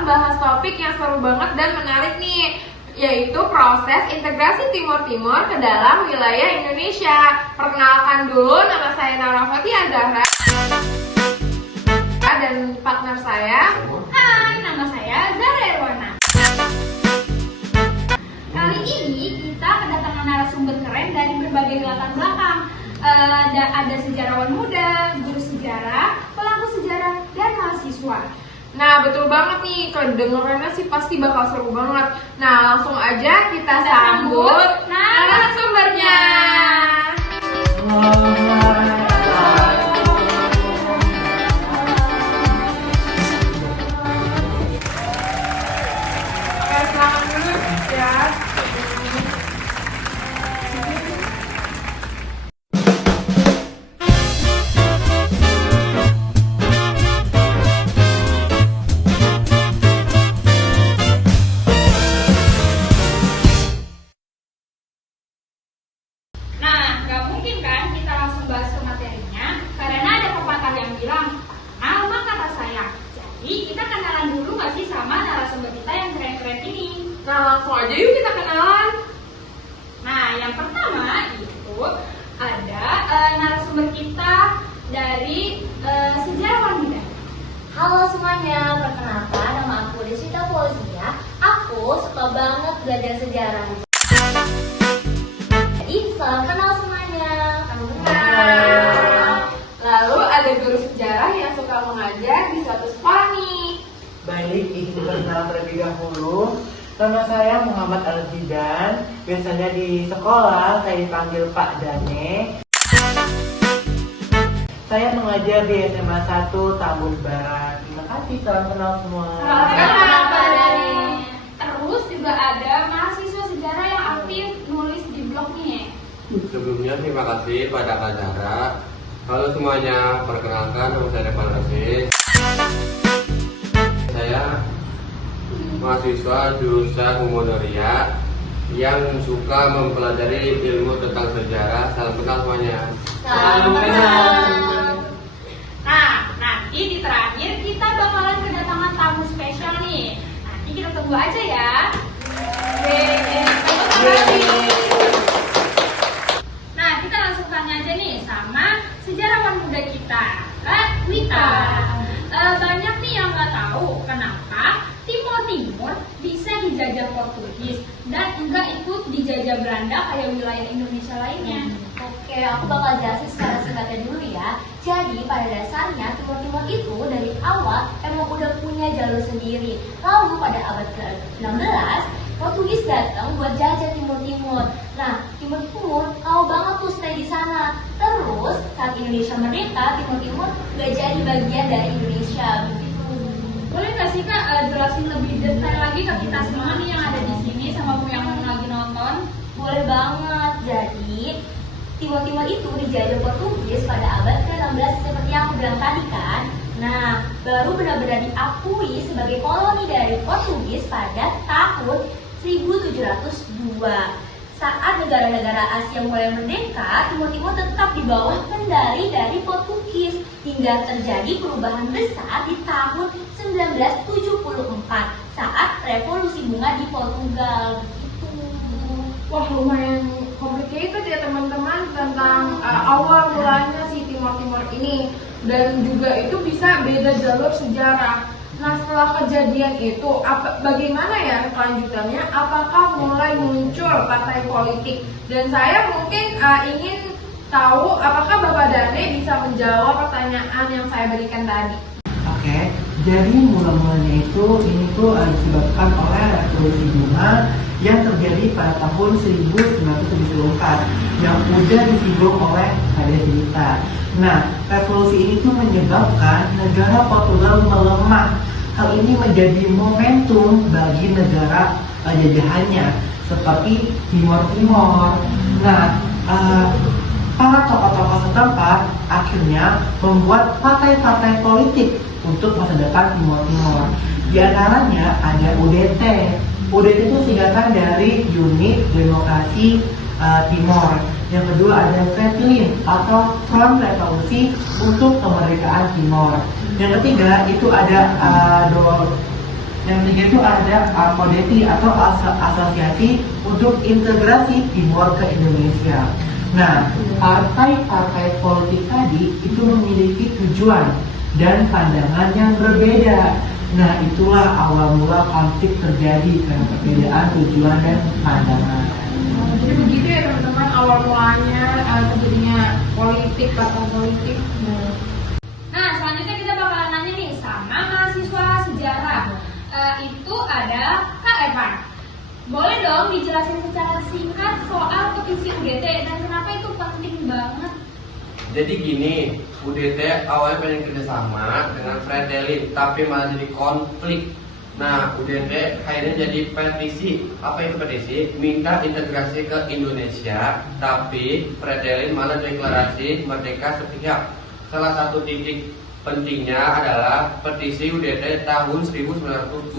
bakalan bahas topik yang seru banget dan menarik nih, yaitu proses integrasi Timur Timur ke dalam wilayah Indonesia. Perkenalkan dulu, nama saya Narafatia Zahra dan partner saya. Hai, nama saya Zara Irwana. Kali ini kita kedatangan narasumber keren dari berbagai latar belakang. Ada sejarawan muda, guru sejarah, pelaku sejarah, dan mahasiswa. Nah, betul banget nih, kedengarannya sih pasti bakal seru banget. Nah, langsung aja kita sambut narasumbernya. Oke, selamat dulu ya. Nah, gak mungkin kan kita langsung bahas ke materinya, karena ada pepatah yang bilang, alma kata saya. Jadi kita kenalan dulu gak sih sama narasumber kita yang keren-keren ini? Nah, langsung aja yuk kita kenalan. Nah, yang pertama itu ada narasumber kita dari sejarawan muda. Halo semuanya, perkenalkan nama aku Deswita Fauzia. Aku suka banget belajar sejarah. Jadi salam kenal semuanya. Nah, lalu ada guru sejarah yang suka mengajar di suatu sekolah nih. Baik, izin perkenalan terlebih dahulu. Nama saya Muhammad Al-Zidan. Biasanya di sekolah saya dipanggil Pak Dane. Saya mengajar di SMA 1 Tambun Barat. Terima kasih, salam kenal semua. Salam Pak Dani. Terus juga ada mahasiswa sejarah yang aktif nulis di blog nih. Sebelumnya terima kasih pada Kak Zahra. Halo semuanya, perkenalkan nama saya Devan Rasis. Saya mahasiswa jurusan Humodoria yang suka mempelajari ilmu tentang sejarah. Salam kenal semuanya. Salam kenal. Nah, nanti di terakhir kita bakalan kedatangan tamu spesial nih. Nanti kita tunggu aja ya. Nah, kita langsung tanya aja nih sama sejarawan muda kita, Kak Wita. Banyak nih yang nggak tahu kenapa Timur Timur bisa dijajah Portugis dan enggak ikut dijajah Belanda kayak wilayah Indonesia lainnya. Oke, aku bakal jelasin secara singkatnya dulu ya. Jadi pada dasarnya Timur Timur itu dari awal emang udah punya jalur sendiri. Lalu pada abad ke-16 Portugis datang buat jajah Timur Timur. Nah, Timur Timur mau banget tuh stay di sana. Terus saat Indonesia merdeka, Timur Timur gak jadi bagian dari Indonesia begitu. Boleh nggak sih Kak jelasin lebih detail lagi ke kita semua nih yang ada di sini sama yang lagi nonton? Boleh banget. Jadi Timur Timur itu dijajah Portugis pada abad ke-16 seperti yang aku bilang tadi kan. Nah, baru benar-benar diakui sebagai koloni dari Portugis pada tahun 1702. Saat negara-negara Asia mulai merdeka, Timur Timur tetap di bawah kendali dari Portugis hingga terjadi perubahan besar di tahun 1974 saat revolusi bunga di Portugal. Wah, lumayan complicated ya teman-teman tentang awal mulanya si Timur Timur ini, dan juga itu bisa beda jalur sejarah. Nah, setelah kejadian itu, bagaimana ya kelanjutannya? Apakah mulai muncul partai politik? Dan saya mungkin ingin tahu apakah Bapak Dane bisa menjawab pertanyaan yang saya berikan tadi. Oke, jadi mula-mulanya ini disebabkan oleh revolusi bunga yang terjadi pada tahun 1974 yang udah disinggung oleh Kak Wita. Nah, revolusi ini tuh menyebabkan negara Portugal melemah. Hal ini menjadi momentum bagi negara jajahannya seperti Timur Timur. Nah, para tokoh-tokoh setempat akhirnya membuat partai-partai politik untuk masa depan Timur Timur. Di antaranya ada UDT. UDT itu singkatan dari Unit Demokrasi Timor. Yang kedua ada FRETILIN atau Front Revolusi untuk Kemerdekaan Timor. Yang ketiga itu ada Yang ketiga itu ada APODETI atau Asosiasi untuk Integrasi Timor ke Indonesia. Nah, partai-partai politik tadi itu memiliki tujuan dan pandangan yang berbeda. Nah, itulah awal mula konflik terjadi karena perbedaan tujuan dan pandangan. Jadi begitu ya teman-teman awal mulanya terjadinya politik atau politik. Nah, selanjutnya kita bakalan nanya nih sama mahasiswa sejarah. Itu ada Kak Evan. Boleh dong dijelasin secara singkat soal petisi UDT dan kenapa itu penting banget? Jadi gini, UDT awalnya pengen kerjasama dengan Fredelin, tapi malah jadi konflik. Nah, UDT akhirnya jadi petisi. Apa itu petisi? Minta integrasi ke Indonesia, tapi Fredelin malah deklarasi merdeka sepihak. Salah satu titik pentingnya adalah petisi UDT tahun 1975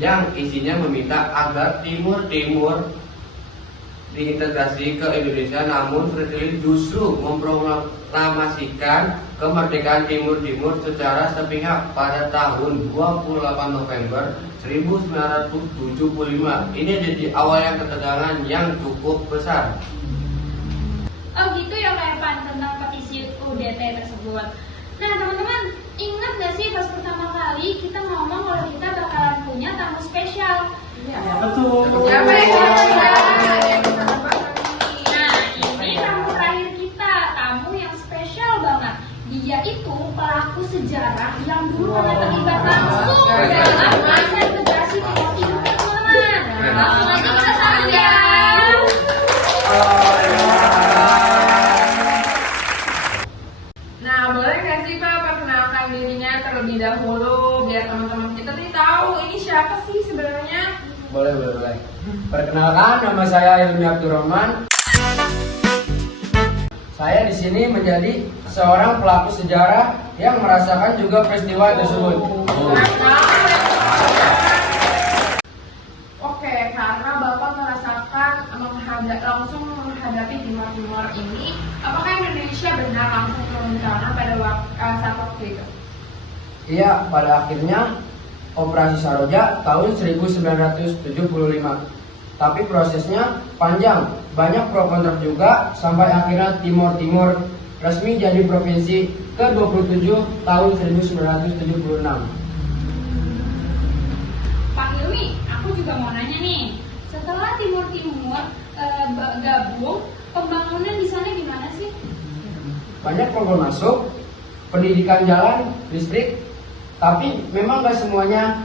yang isinya meminta agar Timur diintegrasi ke Indonesia, namun Fretilin justru memproklamasikan kemerdekaan Timur secara sepihak pada tahun 28 November 1975. Ini jadi awalnya ketegangan yang cukup besar. Oh gitu ya Kak Evan tentang petisi UDT tersebut. Nah teman-teman, ingat gak sih pas pertama kali kita ngomong kalau kita bakalan punya tamu spesial? Ya, betul. Siapa yang kira-kira? Nah, ini tamu terakhir kita, tamu yang spesial banget. Dia itu pelaku sejarah yang dulu pernah terlibat langsung dalam masa integrasi Timor Timur, teman-teman. Langsung aja kita sambut ya. Nah, boleh nggak sih Pak perkenalkan dirinya terlebih dahulu biar teman-teman kita nih tahu ini siapa sih sebenarnya? Boleh. Perkenalkan, nama saya Ilmi Abdurrahman. Saya di sini menjadi seorang pelaku sejarah yang merasakan juga peristiwa tersebut. Oke, karena Bapak merasakan langsung menghadapi Timor ini, apakah Indonesia benar langsung berencana pada saat waktu itu? Iya, pada akhirnya Operasi Saroja tahun 1975. Tapi prosesnya panjang, banyak pro kontra juga sampai akhirnya Timor resmi jadi provinsi ke-27 tahun 1976. Pak Ilmi, aku juga mau nanya nih. Setelah Timur gabung, pembangunan di sana gimana sih? Banyak program masuk, pendidikan jalan, listrik, tapi memang gak semuanya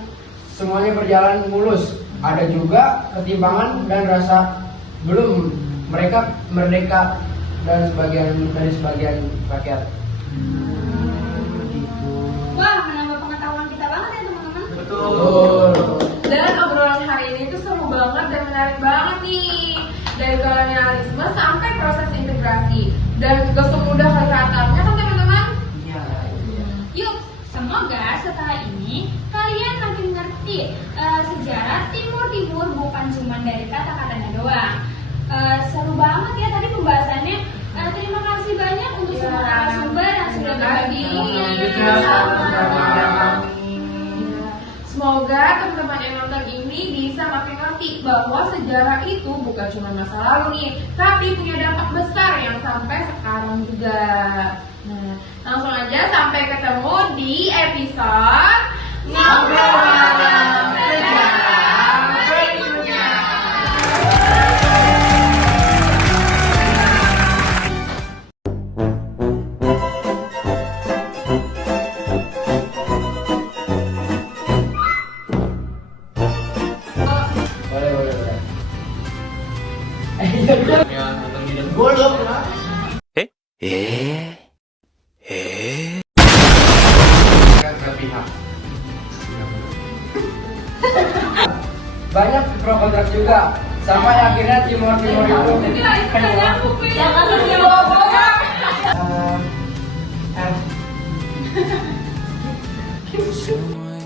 berjalan mulus. Ada juga ketimpangan dan rasa belum mereka merdeka dari sebagian rakyat. Wah, menambah pengetahuan kita banget ya teman-teman. Betul. Dan obrolan hari ini tuh seru banget dan menarik banget nih. Dari kolonialisme sampai proses integrasi. Dan gak semudah kelihatannya kan teman-teman? Iya. Yuk, semoga setelah ini kalian makin ngerti sejarah Timur bukan cuma dari kata-katanya doang. Seru banget ya tadi pembahasannya. Terima kasih banyak untuk semua narasumber yang sudah berbagi. Semoga teman-teman yang nonton ini bisa makin ngerti bahwa sejarah itu bukan cuma masa lalu nih, tapi punya dampak besar yang sampai sekarang juga. Nah, langsung aja sampai ketemu di episode Ngobrol Malam Sejarah berikutnya. Boleh. Banyak pro kontra juga sampai akhirnya Timor itu Semua